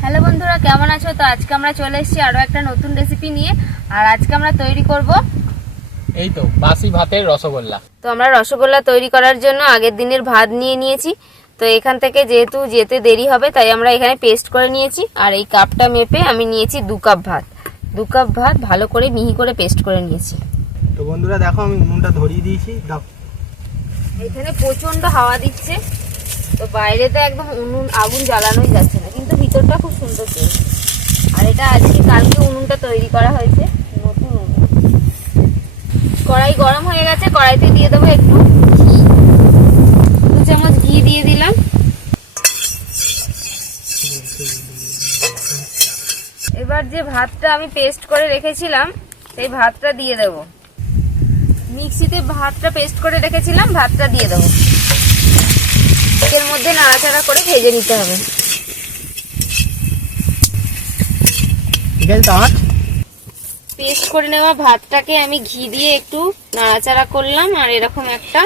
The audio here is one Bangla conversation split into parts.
হ্যালো বন্ধুরা কেমন আছো? তো আজকে আমরা চলে এসেছি আরও একটা নতুন রেসিপি নিয়ে আর আজকে আমরা তৈরি করব এই তো বাসি ভাতের রসগোল্লা। তো আমরা রসগোল্লা তৈরি করার জন্য আগের দিনের ভাত নিয়ে নিয়েছি। তো এখান থেকে যেহেতু যেতে দেরি হবে তাই আমরা এখানে পেস্ট করে নিয়েছি আর এই কাপটা মেপে আমি নিয়েছি দু কাপ ভাত। দু কাপ ভাত ভালো করে মিহি করে পেস্ট করে নিয়েছি। তো বন্ধুরা দেখো আমি উনুনটা ধরিয়ে দিয়েছি। দাও। এখানে প্রচণ্ড হাওয়া দিচ্ছে। তো বাইরে তো একদম উনুন, আগুন জ্বালানোই যাচ্ছে না, কিন্তু ভিতরটা খুব সুন্দর চলছে আর এটা আজকে, কালকে উনুনটা তৈরি করা হয়েছে, নতুন উনুন। কড়াই গরম হয়ে গেছে, কড়াইতে দিয়ে দেবো একটু দু চামচ ঘি দিয়ে দিলাম। এবার যে ভাতটা আমি পেস্ট করে রেখেছিলাম, সেই ভাতটা দিয়ে দেবো। মিক্সিতে ভাতটা পেস্ট করে রেখেছিলাম ভাতটা দিয়ে দেবো। এর মধ্যে নাড়াচাড়া করে ভেজে নিতে হবে। পেস্ট করে নেওয়া ভাতটাকে আমি ঘি দিয়ে একটু নাড়াচাড়া করলাম আর এরকম একটা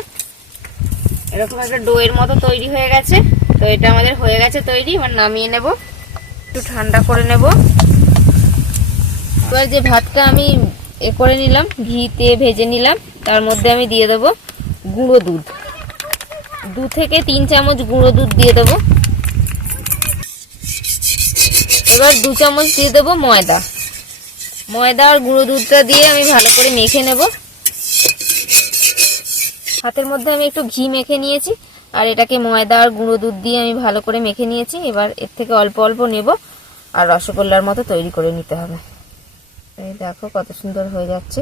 এরকম একটা ডোয়ের মতো তৈরি হয়ে গেছে। তো এটা আমাদের হয়ে গেছে তৈরি এবার নামিয়ে নেব। একটু ঠান্ডা করে নেব। এবার যে ভাতটা আমি এ করে নিলাম ঘিতে ভেজে নিলাম। তার মধ্যে আমি দিয়ে দেবো গুঁড়ো দুধ। দু থেকে তিন চামচ গুঁড়ো দুধ দিয়ে দেবো। এবার দু চামচ দিয়ে দেবো ময়দা। ময়দা আর গুঁড়ো দুধটা দিয়ে আমি ভালো করে মেখে নেব। হাতের মধ্যে আমি একটু ঘি মেখে নিয়েছি, আর এটাকে ময়দা আর গুঁড়ো দুধ দিয়ে আমি ভালো করে মেখে নিয়েছি। এবার এর থেকে অল্প অল্প নেব, আর রসগোল্লার মতো তৈরি করে নিতে হবে। দেখো কত সুন্দর হয়ে যাচ্ছে।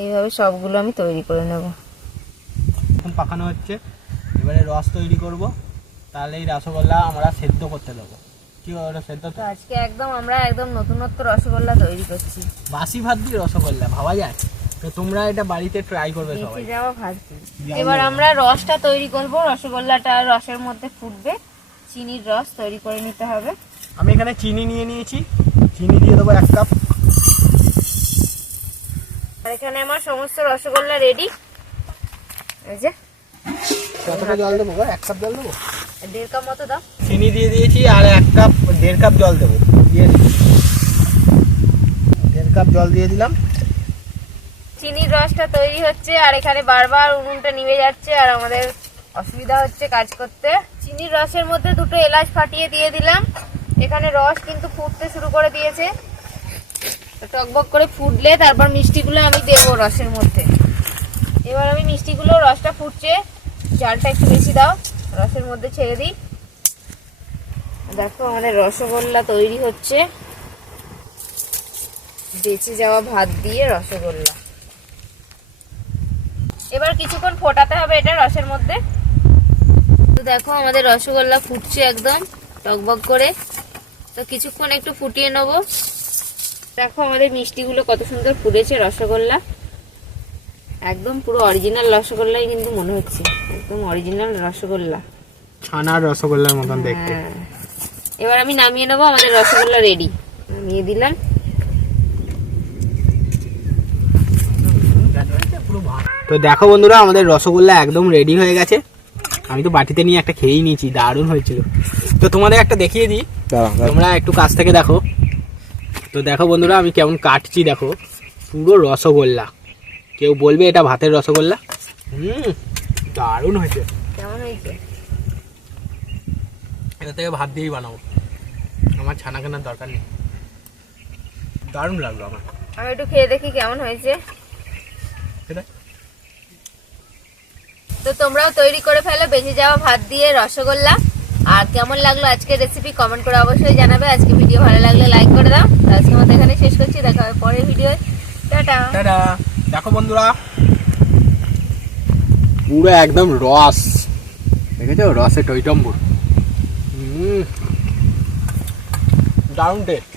এইভাবে সবগুলো আমি তৈরি করে নেব। এখন পাকানো হচ্ছে। এবারে রস তৈরি করব। তাহলে এই রসগোল্লা আমরা সেদ্ধ করতে দেবো। কি ওটা সেদ্ধ তো? আজকে একদম আমরা একদম নতুনত্ব রসগোল্লা তৈরি করছি। বাসি ভাত দিয়ে রসগোল্লা ভাবা যায়? তো তোমরা এটা বাড়িতে ট্রাই করবে সবাই। বেঁচে যাওয়া ভাজছি এবার আমরা রসটা তৈরি করব। রসগোল্লাটা রসের মধ্যে ফুটবে। চিনির রস তৈরি করে নিতে হবে। আমি এখানে চিনি নিয়ে নিয়েছি। চিনি দিয়ে দেবো এক কাপ। এখানে আমার সমস্ত রসগোল্লা রেডি এই যে। কতটা জল দেবো এক কাপ জল দেবো? দেড় কাপ মতো দাও। চিনি দিয়ে দিয়েছি আর এক কাপ দেড় কাপ জল দেবো। দিয়ে দেড় কাপ জল দিয়ে দিলাম। চিনির রসটা তৈরি হচ্ছে আর এখানে বারবার উনুনটা নিভে যাচ্ছে আর আমাদের অসুবিধা হচ্ছে কাজ করতে। চিনির রসের মধ্যে দুটো এলাচ ফাটিয়ে দিয়ে দিলাম। এখানে রস কিন্তু ফুটতে শুরু করে দিয়েছে। টকবক করে ফুটলে তারপর মিষ্টিগুলো আমি দেবো রসের মধ্যে। এবার আমি মিষ্টিগুলো, রসটা ফুটছে, জালটা একটু বেশি দাও, রসের মধ্যে ছেড়ে দিই। দেখো আমাদের রসগোল্লা তৈরি হচ্ছে। বেঁচে যাওয়া ভাত দিয়ে রসগোল্লা। এবার কিছুক্ষণ ফোটাতে হবে এটা রসের মধ্যে। তো দেখো আমাদের রসগোল্লা ফুটছে একদম টকবক করে। তো কিছুক্ষণ একটু ফুটিয়ে নেব। দেখো আমাদের মিষ্টিগুলো কত সুন্দর ফুটেছে রসগোল্লা। একদম পুরো অরিজিনাল রসগোল্লাই কিন্তু মনে হচ্ছে। একদম অরিজিনাল রসগোল্লা। ছানার রসগোল্লার মতন দেখতে। হ্যাঁ। এবার আমি নামিয়ে নেব আমাদের রসগোল্লা রেডি নামিয়ে দিলাম। তো দেখো বন্ধুরা আমাদের রসগোল্লা একদম রেডি হয়ে গেছে। আমি তো বাটিতে নিয়ে একটা খেয়েই নিয়েছি দারুণ হয়েছিল। তো তোমাদের একটা দেখিয়ে দিই। তোমরা একটু কাছ থেকে দেখো। তো দেখো বন্ধুরা আমি কেমন কাটছি দেখো। পুরো রসগোল্লা। কেউ বলবে এটা ভাতের রসগোল্লা? হুম দারুণ হয়েছে। কেমন হয়েছে? এটা থেকে ভাত দিয়েই বানাবো। আমার ছানা কেনার দরকার নেই। দারুণ লাগল আমার। আমি একটু খেয়ে দেখি কেমন হয়েছে। তো তোমরাও তৈরি করে ফেলো বেঁচে যাওয়া ভাত দিয়ে রসগোল্লা। আর কেমন লাগল আজকের রেসিপি কমেন্ট করে অবশ্যই জানাবে। আজকে ভিডিও ভালো লাগলে লাইক করে দাও। আজকে আমাদের মতো এখানে শেষ করছি। দেখা হবে পরের ভিডিও টাটা। টাটা। দেখো বন্ধুরা। পুরো একদম রস। দেখেছ? রসে টইটম্বুর। দারুণ টেস্ট